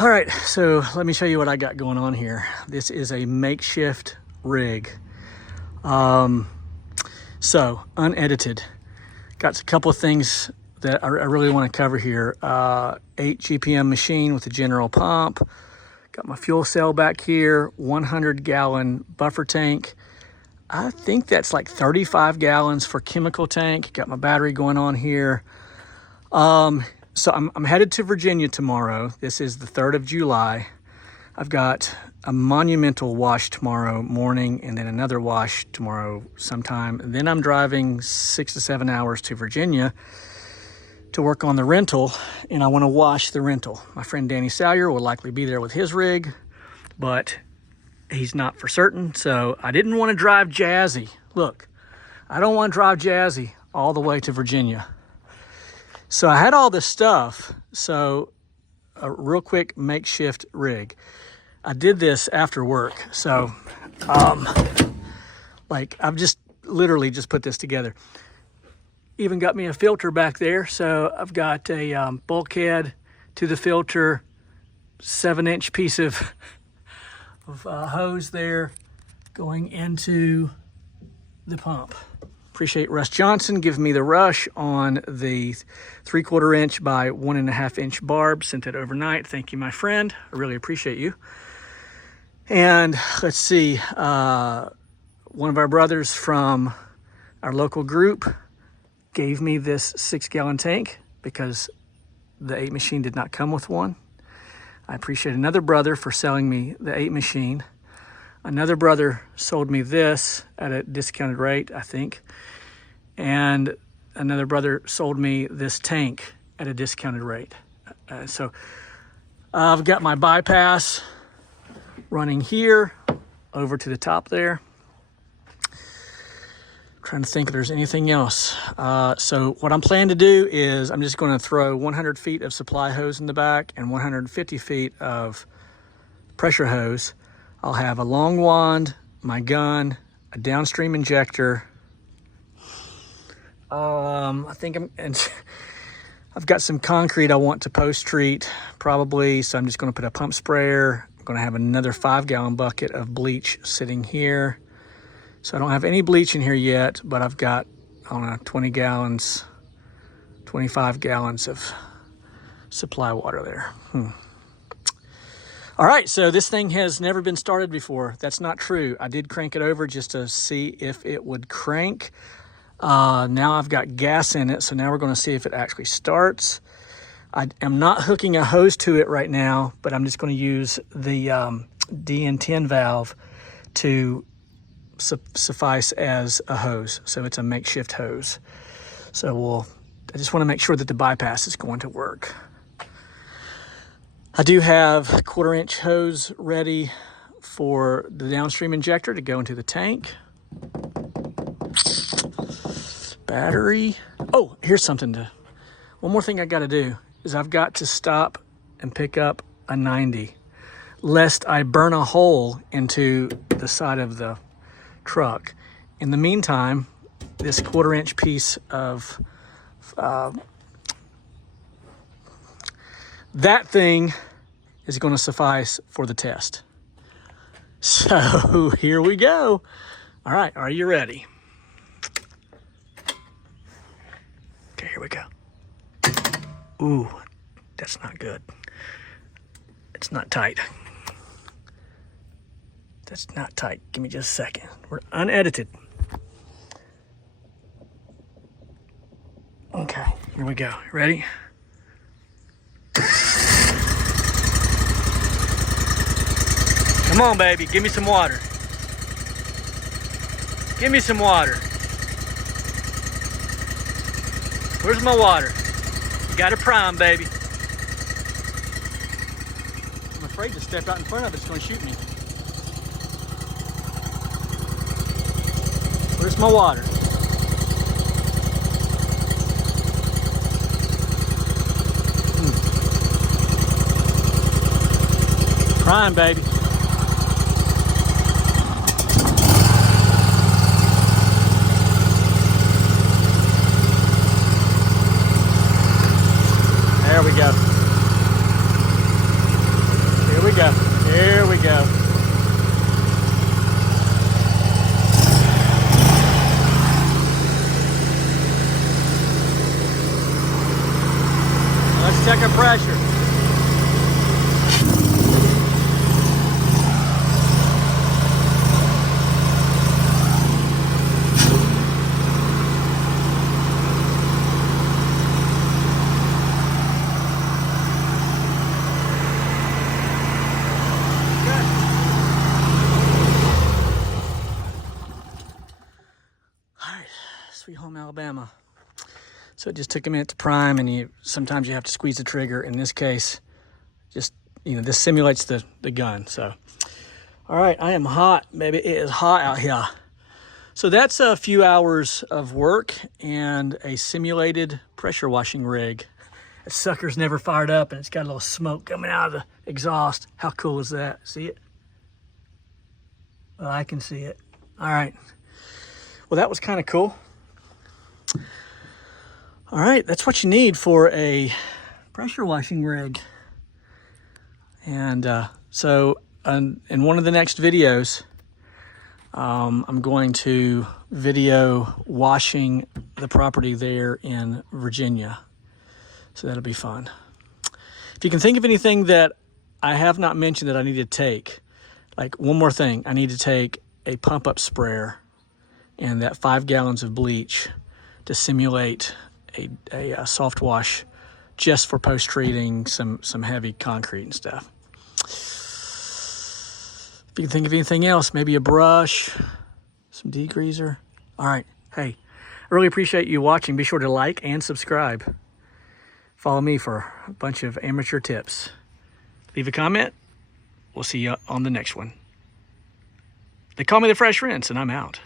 All right, so let me show you what I got going on here. This is a makeshift rig. So unedited. Got a couple of things that I really want to cover here. 8 GPM machine with a general pump. Got my fuel cell back here, 100-gallon buffer tank. I think that's like 35 gallons for chemical tank. Got my battery going on here. So I'm headed to Virginia tomorrow. This is the 3rd of July. I've got a monumental wash tomorrow morning and then another wash tomorrow sometime. And then I'm driving 6 to 7 hours to Virginia to work on the rental, and I want to wash the rental. My friend Danny Salyer will likely be there with his rig, but he's not for certain. So I didn't want to drive Jazzy. Look, I don't want to drive Jazzy all the way to Virginia. So I had all this stuff, so a real quick makeshift rig. I did this after work, so I've just literally just put this together. Even got me a filter back there, so I've got a bulkhead to the filter, 7-inch piece of hose there going into the pump. Appreciate Russ Johnson giving me the rush on the 3/4 inch by 1.5 inch barb. Sent it overnight. Thank you, my friend. I really appreciate you. And let's see, one of our brothers from our local group gave me this 6-gallon tank because the 8 machine did not come with one. I appreciate another brother for selling me the 8 machine. Another brother sold me this at a discounted rate, I think. And another brother sold me this tank at a discounted rate. So I've got my bypass running here over to the top there. Trying to think if there's anything else. So what I'm planning to do is I'm just going to throw 100 feet of supply hose in the back and 150 feet of pressure hose. I'll have a long wand, my gun, a downstream injector. I've got some concrete I want to post treat probably, so I'm just going to put a pump sprayer. I'm going to have another 5-gallon bucket of bleach sitting here. So I don't have any bleach in here yet, but I've got, I don't know, 20 gallons, 25 gallons of supply water there. All right, so this thing has never been started before. That's not true. I did crank it over just to see if it would crank. Now I've got gas in it, so now we're going to see if it actually starts. I am not hooking a hose to it right now, but I'm just going to use the DN10 valve to suffice as a hose. So it's a makeshift hose. So I just want to make sure that the bypass is going to work. I do have a 1/4 inch hose ready for the downstream injector to go into the tank. Battery. Oh, here's one more thing I got to do is I've got to stop and pick up a 90 lest I burn a hole into the side of the truck. In the meantime, this 1/4 inch piece of that thing is going to suffice for the test. So here we go. All right, are you ready? Okay, here we go. Ooh, that's not good. It's not tight. That's not tight. Give me just a second. We're unedited. Okay, here we go. Ready? Come on, baby. Give me some water. Give me some water. Where's my water? You got a prime, baby. I'm afraid to step out in front of it. It's going to shoot me. Where's my water? Prime, baby. There we go. of pressure. Sweet home Alabama. So it just took a minute to prime, and sometimes you have to squeeze the trigger. In this case, just, this simulates the gun. So, all right, I am hot, baby. It is hot out here. So that's a few hours of work and a simulated pressure washing rig. That sucker's never fired up, and it's got a little smoke coming out of the exhaust. How cool is that? See it? Well, I can see it. All right. Well, that was kind of cool. All right, that's what you need for a pressure washing rig. And so in one of the next videos, I'm going to video washing the property there in Virginia. So that'll be fun. If you can think of anything that I have not mentioned that I need to take, like one more thing, I need to take a pump-up sprayer and that 5 gallons of bleach to simulate a soft wash just for post-treating some heavy concrete and stuff. If you can think of anything else, maybe a brush, some degreaser. All right, hey, I really appreciate you watching. Be sure to like and subscribe. Follow me for a bunch of amateur tips. Leave a comment. We'll see you on the next one. They call me the Fresh Rinse, and I'm out.